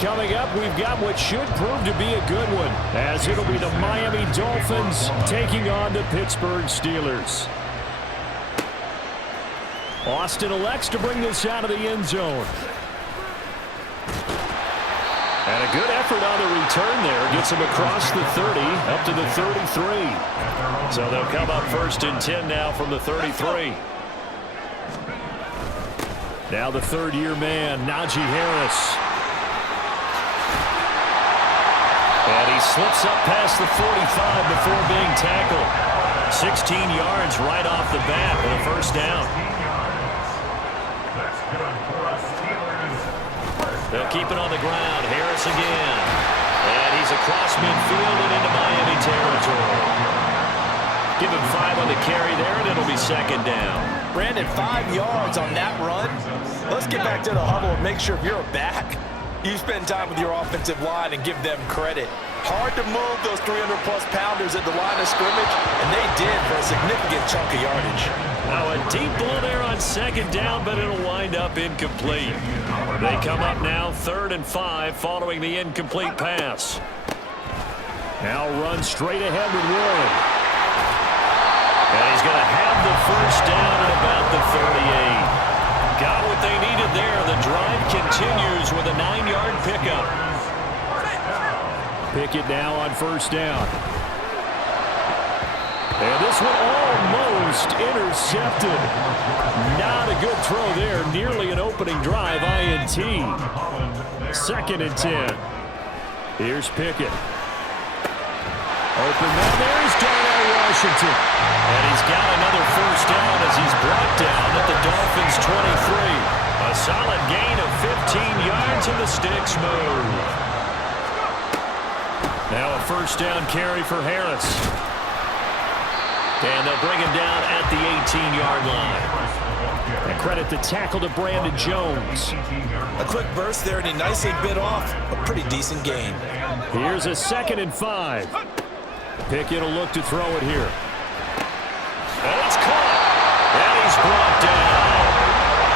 Coming up, we've got what should prove to be a good one, as it'll be the Miami Dolphins taking on the Pittsburgh Steelers. Austin elects to bring this out of the end zone. And a good effort on the return there. Gets him across the 30, up to the 33. So they'll come up 1st and 10 now from the 33. Now the third-year man, Najee Harris. And he slips up past the 45 before being tackled. 16 yards right off the bat for the first down. They'll keep it on the ground. Harris again. And he's across midfield and into Miami territory. Give him 5 on the carry there, and it'll be 2nd down. Brandon, 5 yards on that run. Let's get back to the huddle and make sure if you're a back, you spend time with your offensive line and give them credit. Hard to move those 300-plus pounders at the line of scrimmage, and they did for a significant chunk of yardage. Now a deep ball there on 2nd down, but it'll wind up incomplete. They come up now 3rd and 5 following the incomplete pass. Now run straight ahead with Warren. And he's going to have the first down at about the 38. Got what they needed there. The drive continues with a 9-yard pickup. Pickett now on 1st down. And this one almost intercepted. Not a good throw there. Nearly an opening drive, INT. 2nd and 10. Here's Pickett. Open man. There's Darnell Washington. And he's got another first down as he's brought down at the Dolphins' 23. A solid gain of 15 yards and the sticks move. Now a first down carry for Harris. And they'll bring him down at the 18-yard line. And credit the tackle to Brandon Jones. A quick burst there, and he nicely bit off a pretty decent gain. Here's a 2nd and 5. Pickett will look to throw it here. And it's caught. And he's brought down.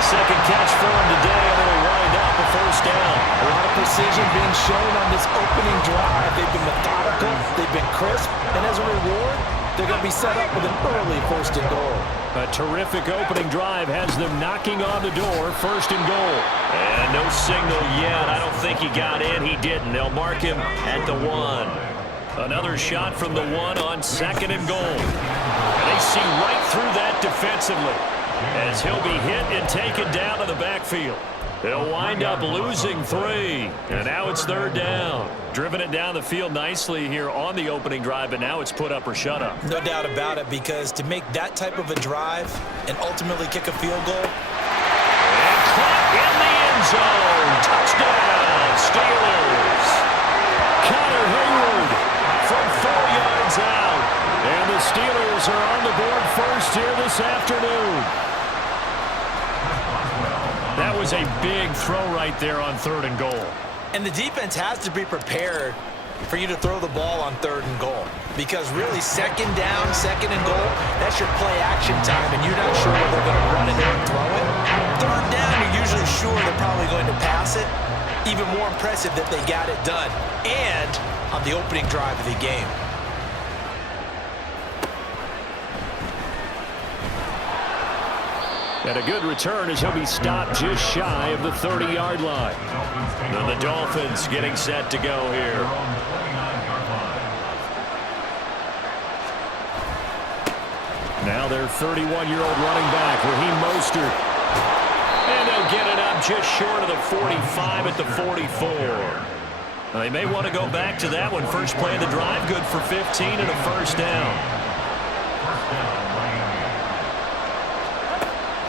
2nd catch for him today, and it'll wind up a first down. A lot of precision being shown on this opening drive. They've been methodical, they've been crisp, and as a reward, they're going to be set up with an early 1st and goal. A terrific opening drive has them knocking on the door, 1st and goal. And no signal yet. I don't think he got in. He didn't. They'll mark him at the 1. Another shot from the 1 on 2nd and goal. And they see right through that defensively as he'll be hit and taken down to the backfield. They'll wind up losing 3. And now it's 3rd down. Driven it down the field nicely here on the opening drive, but now it's put up or shut up. No doubt about it, because to make that type of a drive and ultimately kick a field goal. And caught in the end zone. Touchdown, Steelers. Connor Hayward from 4 yards out. And the Steelers are on the board first here this afternoon. That was a big throw right there on 3rd and goal. And the defense has to be prepared for you to throw the ball on 3rd and goal. Because really, 2nd down, 2nd and goal, that's your play action time, and you're not sure whether they're going to run it or throw it. 3rd down, you're usually sure they're probably going to pass it. Even more impressive that they got it done. And on the opening drive of the game. And a good return as he'll be stopped just shy of the 30-yard line. And the Dolphins getting set to go here. Now their 31-year-old running back, Raheem Mostert. And they'll get it up just short of the 45 at the 44. Now they may want to go back to that one. First play of the drive, good for 15 and a first down.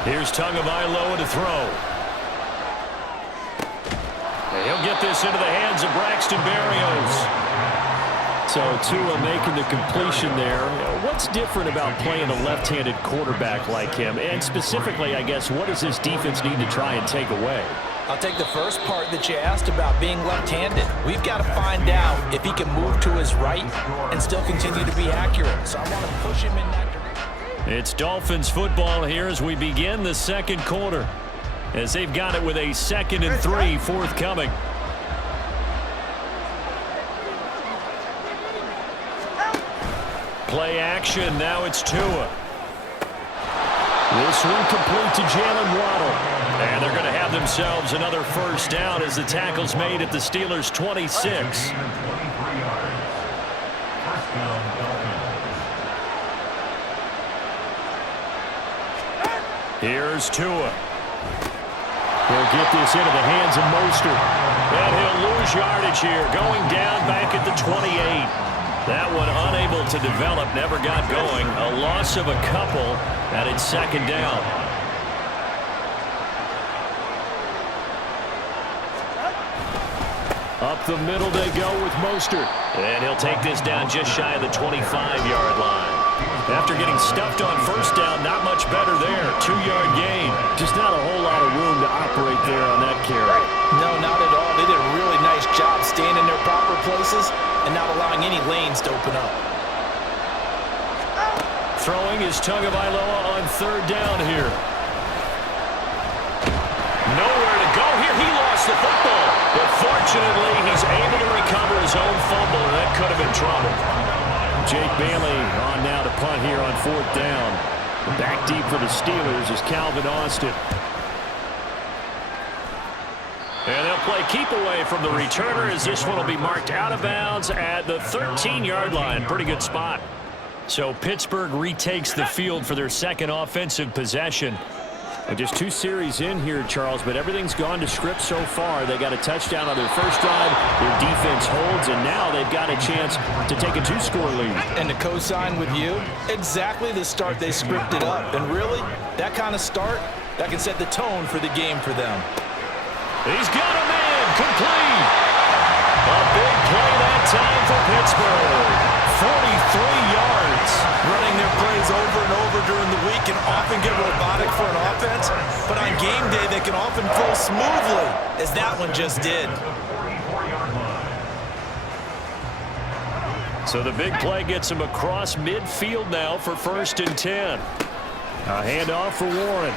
Here's Tagovailoa to throw. And he'll get this into the hands of Braxton Berrios. So Tua making the completion there. What's different about playing a left-handed quarterback like him? And specifically, I guess, what does this defense need to try and take away? I'll take the first part that you asked about being left-handed. We've got to find out if he can move to his right and still continue to be accurate. So I want to push him in that direction. It's Dolphins football here as we begin the second quarter. as they've got it with a 2nd and 3 forthcoming. Play action. Now it's Tua. This one complete to Jalen Waddle. And they're going to have themselves another first down as the tackle's made at the Steelers' 26. Here's Tua. He'll get this into the hands of Mostert. And he'll lose yardage here, going down back at the 28. That one unable to develop, never got going. A loss of a couple, and it's 2nd down. Up the middle they go with Mostert. And he'll take this down just shy of the 25-yard line. After getting stuffed on first down, not much better there. 2-yard gain. Just not a whole lot of room to operate there on that carry. No, not at all. They did a really nice job staying in their proper places and not allowing any lanes to open up. Throwing is Tagovailoa on 3rd down here. Nowhere to go here. He lost the football. But fortunately, he's able to recover his own fumble, and that could have been trouble. Jake Bailey on now to punt here on 4th down. Back deep for the Steelers is Calvin Austin. And they'll play keep away from the returner as this one will be marked out of bounds at the 13-yard line. Pretty good spot. So Pittsburgh retakes the field for their 2nd offensive possession. And just 2 series in here, Charles, but everything's gone to script so far. They got a touchdown on their first drive. Their defense holds, and now they've got a chance to take a 2-score lead. And to co-sign with you, exactly the start they scripted up. And really, that kind of start, that can set the tone for the game for them. He's got him in, complete. A big play that time for Pittsburgh. 43 yards. Running their plays over and over during the week can often get robotic for an offense, but on game day they can often flow smoothly, as that one just did. So the big play gets him across midfield now for 1st and 10. A handoff for Warren.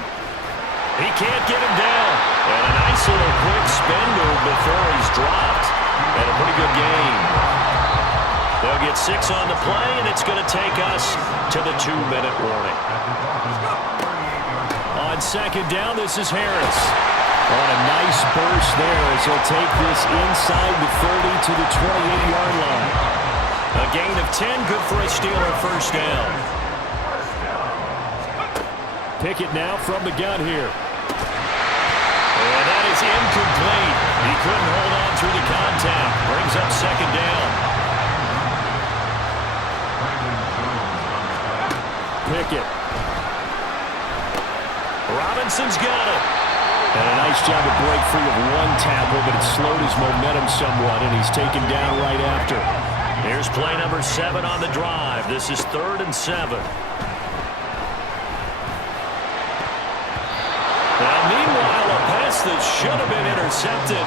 He can't get him down. And a nice little quick spin move before he's dropped. And a pretty good game. They'll get 6 on the play, and it's going to take us to the 2-minute warning. On 2nd down, this is Harris. On a nice burst there as he'll take this inside the 30 to the 28-yard line. A gain of 10, good for a Steeler first down. Pickett now from the gun here. And that is incomplete. He couldn't hold on through the contact. Brings up 2nd down. Pickett. Robinson's got it. And a nice job to break free of 1 tackle, but it slowed his momentum somewhat, and he's taken down right after. Here's play number 7 on the drive. This is 3rd and 7. Now, meanwhile, a pass that should have been intercepted,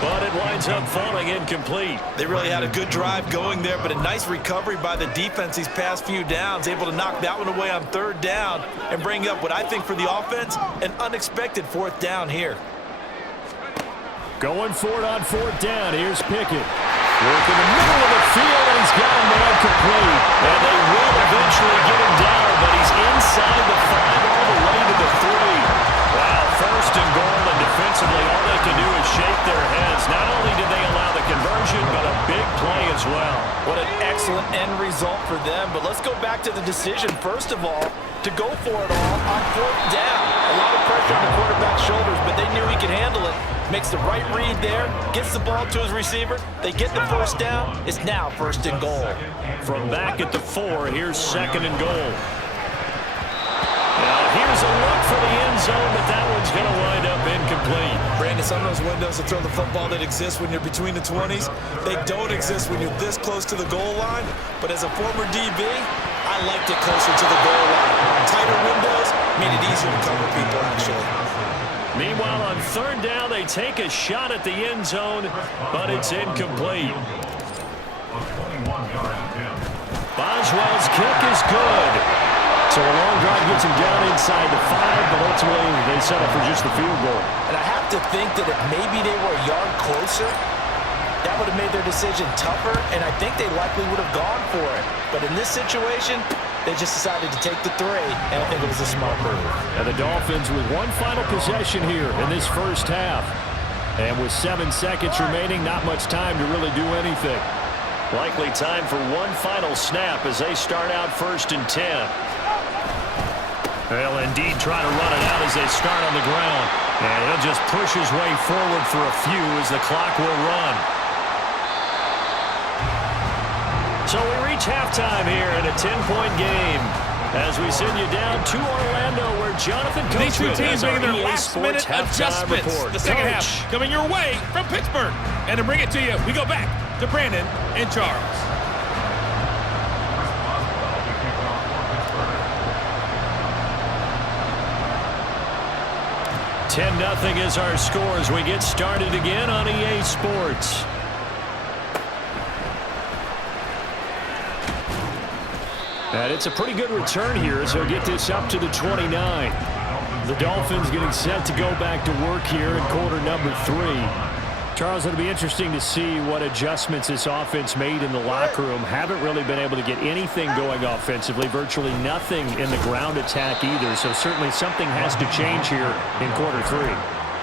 but it winds up falling incomplete. They really had a good drive going there, but a nice recovery by the defense these past few downs, able to knock that one away on 3rd down and bring up what I think for the offense, an unexpected 4th down here. Going for it on 4th down. Here's Pickett. Working the middle of the field, and he's got him man complete. And they will eventually get him down, but he's inside the 5 all the way to the 3. Wow, 1st and goal, and defensively all they can do is shake their heads. Not only did they allow the conversion, but a big play as well. What an excellent end result for them. But let's go back to the decision, first of all, to go for it all on 4th down. A lot of pressure on the quarterback's shoulders, but they knew he could handle it. Makes the right read there, gets the ball to his receiver. They get the first down. It's now 1st and goal. From back at the 4, here's 2nd and goal. Now here's a look for the end zone, but that one's going to wind up incomplete. Brandon, some of those windows to throw the football that exist when you're between the 20s, they don't exist when you're this close to the goal line. But as a former DB, I liked it closer to the goal line. Tighter windows made it easier to cover people, actually. Meanwhile, on 3rd down, they take a shot at the end zone, but it's incomplete. Boswell's kick is good. So a long drive gets him down inside the 5, but ultimately they settle for just the field goal. And I have to think that if maybe they were a yard closer, that would have made their decision tougher, and I think they likely would have gone for it. But in this situation, they just decided to take the 3, and I think it was a smart move. And the Dolphins with one final possession here in this first half. And with 7 seconds remaining, not much time to really do anything. Likely time for one final snap as they start out 1st and 10. They'll indeed try to run it out as they start on the ground. And he'll just push his way forward for a few as the clock will run. So we reach halftime here in a 10-point game. As we send you down to Orlando, where Jonathan Coachman These two teams making their last-minute adjustments. Report. The second half coming your way from Pittsburgh. And to bring it to you, we go back to Brandon and Charles. Nothing is our score as we get started again on EA Sports. And it's a pretty good return here, so get this up to the 29. The Dolphins getting set to go back to work here in quarter number 3. Charles, it'll be interesting to see what adjustments this offense made in the locker room. Haven't really been able to get anything going offensively, virtually nothing in the ground attack either. So certainly something has to change here in quarter 3.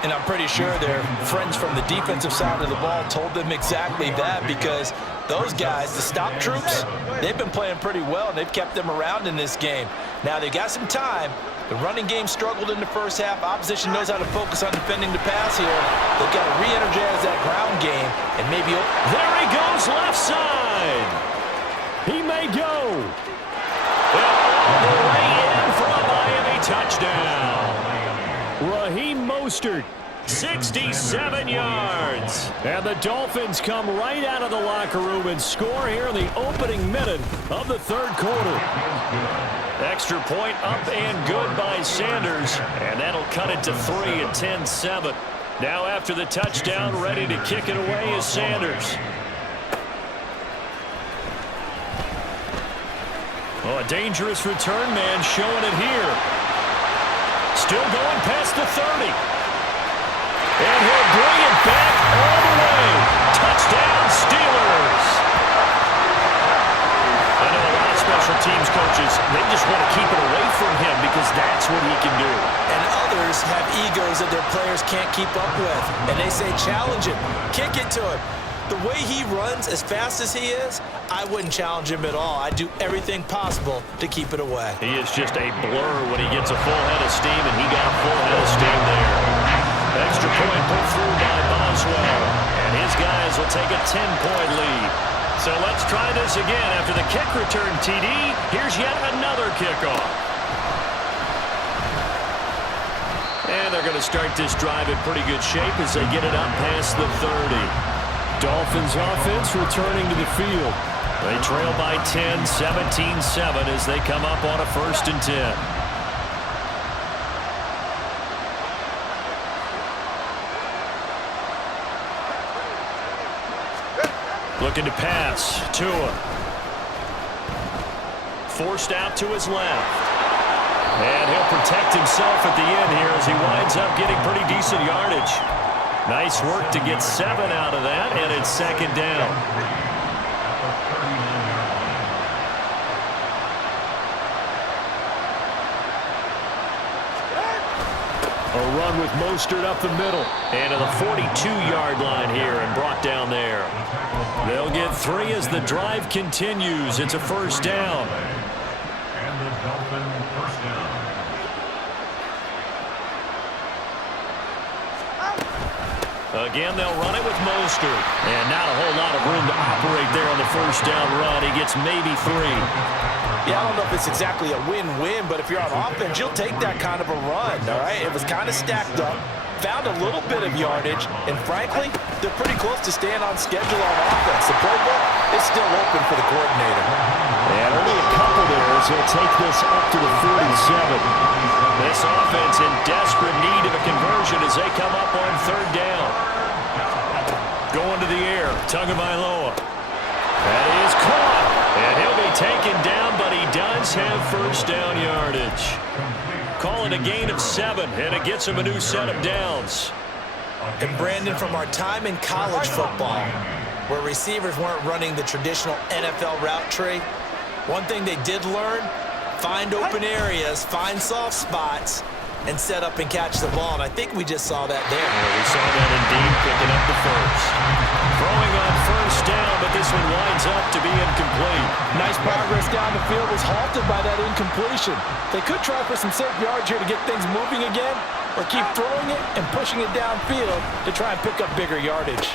And I'm pretty sure their friends from the defensive side of the ball told them exactly that, because those guys, the stop troops, they've been playing pretty well, and they've kept them around in this game. Now, they got some time. The running game struggled in the first half. Opposition knows how to focus on defending the pass here. They've got to re-energize that ground game and maybe... There he goes, left side. He may go. All the way in for a Miami touchdown. Raheem Mostert, 67 yards. And the Dolphins come right out of the locker room and score here in the opening minute of the third quarter. Extra point up and good by Sanders. And that'll cut it to 3 at 10-7. Now after the touchdown, ready to kick it away is Sanders. Oh, a dangerous return man showing it here. Still going past the 30. And he'll bring it back all the way. Touchdown, Steelers. I know a lot of special teams coaches, they just want to keep it away from him because that's what he can do. And others have egos that their players can't keep up with. And they say, challenge him, kick it to him. The way he runs as fast as he is, I wouldn't challenge him at all. I'd do everything possible to keep it away. He is just a blur when he gets a full head of steam, and he got a full head of steam there. Extra point put through by Boswell, and his guys will take a 10-point lead. So let's try this again. After the kick return TD, here's yet another kickoff. And they're going to start this drive in pretty good shape as they get it up past the 30. Dolphins offense returning to the field. They trail by 10, 17-7 as they come up on a 1st and 10. Looking to pass. Tua. Forced out to his left. And he'll protect himself at the end here as he winds up getting pretty decent yardage. Nice work to get 7 out of that, and it's 2nd down. A run with Mostert up the middle. And to the 42-yard line here and brought down there. They'll get 3 as the drive continues. It's a 1st down. And the Dolphin 1st down. Again, they'll run it with Mostert. And not a whole lot of room to operate there on the 1st down run. He gets maybe 3. Yeah, I don't know if it's exactly a win-win, but if you're on offense, you'll take that kind of a run, all right? It was kind of stacked up, found a little bit of yardage, and frankly, they're pretty close to staying on schedule on offense. The playbook is still open for the coordinator. And only a couple there as he'll take this up to the 47. This offense in desperate need of a conversion as they come up on 3rd down. Going to the air, Tagovailoa. That is caught. And he'll be taken down, but he does Dolphins have first down yardage. Calling a gain of 7, and it gets them a new set of downs. And Brandon, from our time in college football, where receivers weren't running the traditional NFL route tree, one thing they did learn, find open areas, find soft spots, and set up and catch the ball. And I think we just saw that there. Yeah, we saw that indeed, picking up the first. Throwing on first down, but this one winds up to be incomplete. Nice progress down the field was halted by that incompletion. They could try for some safe yards here to get things moving again, or keep throwing it and pushing it downfield to try and pick up bigger yardage.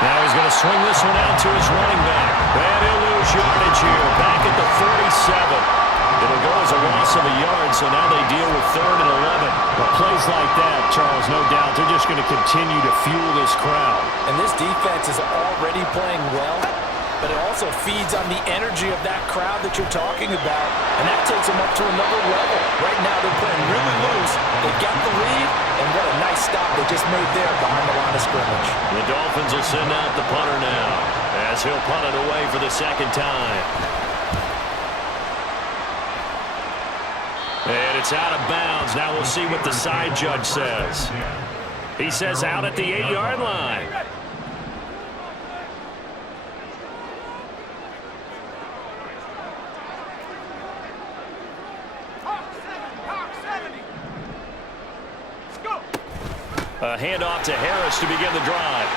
Now he's going to swing this one out to his running back. And he'll lose yardage here, back at the 47. It'll go as a loss of a yard, so now they deal with 3rd and 11. But plays like that, Charles, no doubt, they're just going to continue to fuel this crowd. And this defense is already playing well, but it also feeds on the energy of that crowd that you're talking about, and that takes them up to another level. Right now they're playing really loose. They've got the lead, and what a nice stop they just made there behind the line of scrimmage. The Dolphins will send out the punter now, as he'll punt it away for the second time. And it's out of bounds. Now we'll see what the side judge says. He says out at the 8-yard line. A handoff to Harris to begin the drive.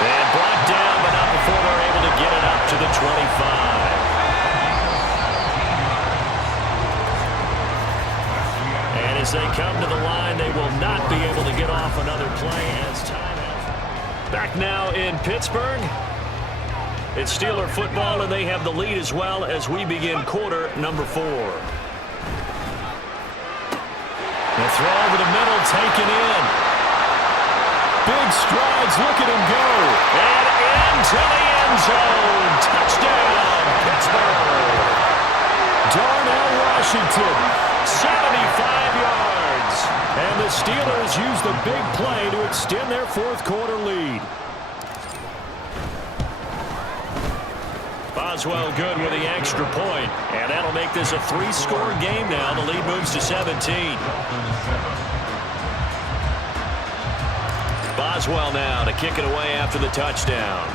And brought down, but not before they're able to get it up to the 25. And as they come to the line, they will not be able to get off another play as time has. Back now in Pittsburgh. It's Steeler football, and they have the lead as well as we begin quarter number 4. The throw over the middle, taken in. Big strides, look at him go. And into the end zone. Touchdown, Pittsburgh. Darnell Washington, 75 yards. And the Steelers use the big play to extend their 4th quarter lead. Boswell good with the extra point, and that'll make this a 3-score game now. The lead moves to 17. Boswell now to kick it away after the touchdown.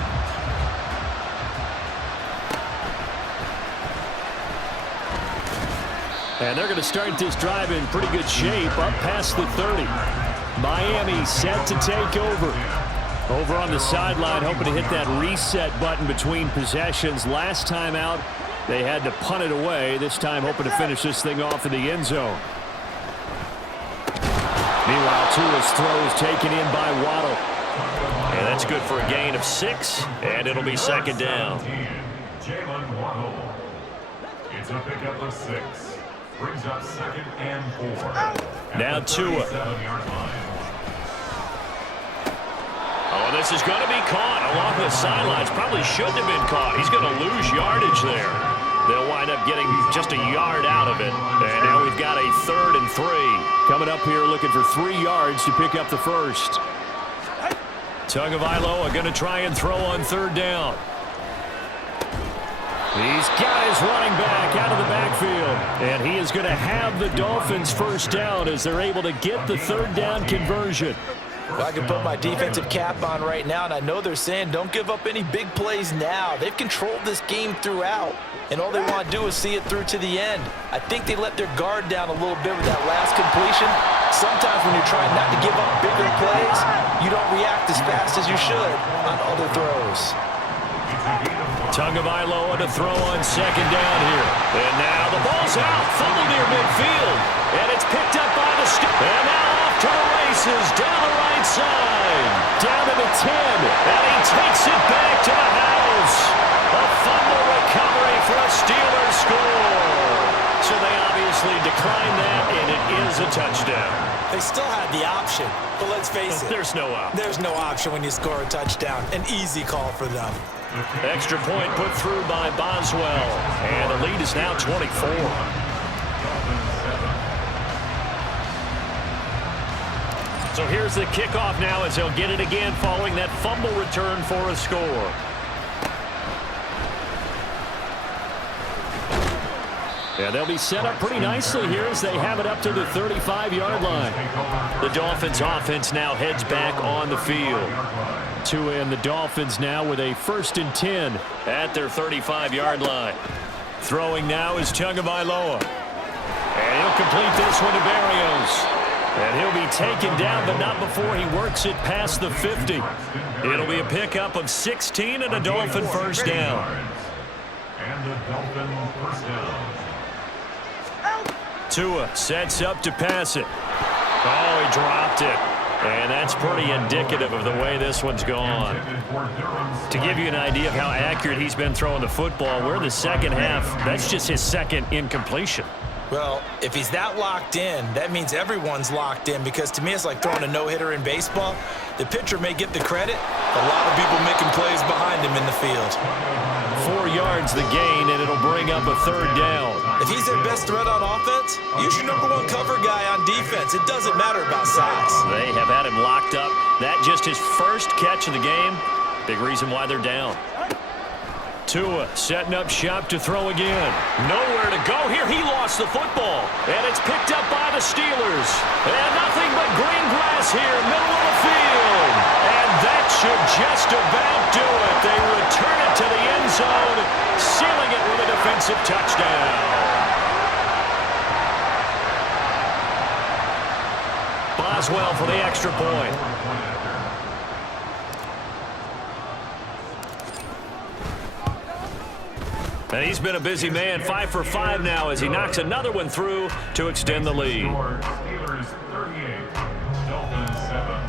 And they're going to start this drive in pretty good shape, up past the 30. Miami set to take over. Over on the sideline, hoping to hit that reset button between possessions. Last time out, they had to punt it away. This time, hoping to finish this thing off in the end zone. Meanwhile, Tua's throw is taken in by Waddle. And that's good for a gain of 6, and it'll be second down. Jalen Waddle. It's a pickup of 6. Brings up 2nd and 4. Now Tua. 7-yard line. Oh, this is going to be caught along the sidelines. Probably shouldn't have been caught. He's going to lose yardage there. They'll wind up getting just a yard out of it. And now we've got a 3rd and 3. Coming up here looking for 3 yards to pick up the first. Tagovailoa going to try and throw on 3rd down. He's got his running back out of the backfield. And he is going to have the Dolphins first down as they're able to get the 3rd down conversion. Well, I can put my defensive cap on right now, and I know they're saying don't give up any big plays now. They've controlled this game throughout, and all they want to do is see it through to the end. I think they let their guard down a little bit with that last completion. Sometimes when you're trying not to give up bigger plays, you don't react as fast as you should on other throws. Tagovailoa to throw on 2nd down here. And now the ball's out, fumbled near midfield. And it's picked up by the And now off to the races, down the right side. Down to the 10. And he takes it back to the house. A fumble recovery for a Steelers score. So they obviously declined that, and it is a touchdown. They still had the option, but let's face it. There's no option. There's no option when you score a touchdown. An easy call for them. Extra point put through by Boswell. And the lead is now 24. So here's the kickoff now as they'll get it again following that fumble return for a score. Yeah, they'll be set up pretty nicely here as they have it up to the 35-yard line. The Dolphins offense now heads back on the field. Tua and the Dolphins now with a 1st and 10 at their 35-yard line. Throwing now is Tagovailoa. And he'll complete this one to Berrios. And he'll be taken down, but not before he works it past the 50. It'll be a pickup of 16 and a Dolphin first down. And the Dolphin first down. Tua sets up to pass it. Oh, he dropped it. And that's pretty indicative of the way this one's gone. To give you an idea of how accurate he's been throwing the football, we're in the second half. That's just his second incompletion. Well, if he's that locked in, that means everyone's locked in, because to me it's like throwing a no-hitter in baseball. The pitcher may get the credit, a lot of people making plays behind him in the field. 4 yards the gain, and it'll bring up a 3rd down. If he's their best threat on offense, use your #1 cover guy on defense. It doesn't matter about size. They have had him locked up. That just his first catch of the game. Big reason why they're down. Tua setting up shop to throw again. Nowhere to go here. He lost the football. And it's picked up by the Steelers. And nothing but green grass here, middle of the field. And that should just about do it. They return it to the end zone, sealing it with a defensive touchdown. Boswell for the extra point. And he's been a busy man, 5 for 5 now as he knocks another one through to extend the lead. Steelers 38, Dolphins 7.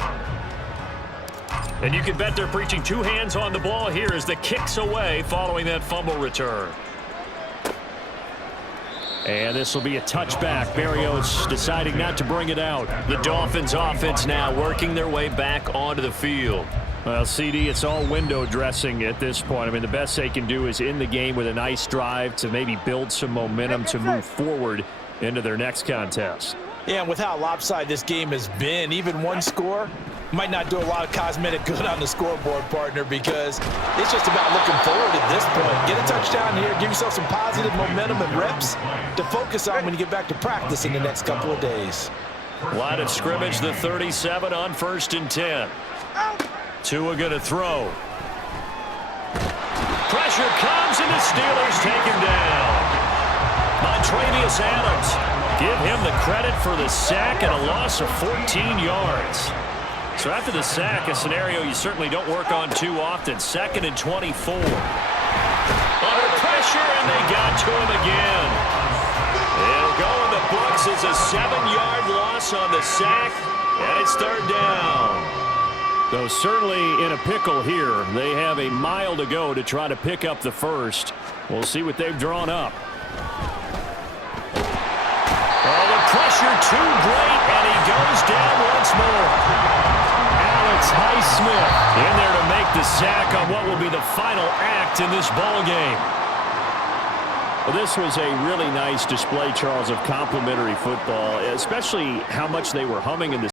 And you can bet they're preaching 2 hands on the ball here as the kick's away following that fumble return. And this will be a touchback. Berrios deciding not to bring it out. The Dolphins offense now working their way back onto the field. Well, CD, it's all window dressing at this point. I mean, the best they can do is in the game with a nice drive to maybe build some momentum to move forward into their next contest. Yeah, and with how lopsided this game has been, even one score might not do a lot of cosmetic good on the scoreboard, partner, because it's just about looking forward at this point. Get a touchdown here, give yourself some positive momentum and reps to focus on when you get back to practice in the next couple of days. Line of scrimmage, the 37 on 1st and 10. Tua going to throw. Pressure comes, and the Steelers take him down. Montravius Adams, give him the credit for the sack and a loss of 14 yards. So after the sack, a scenario you certainly don't work on too often. 2nd and 24. Under pressure, and they got to him again. It'll go in the books as a 7-yard loss on the sack, and it's 3rd down. So certainly in a pickle here. They have a mile to go to try to pick up the first. We'll see what they've drawn up. Oh, the pressure too great, and he goes down once more. Alex Highsmith in there to make the sack on what will be the final act in this ball game. Well, this was a really nice display, Charles, of complimentary football, especially how much they were humming in the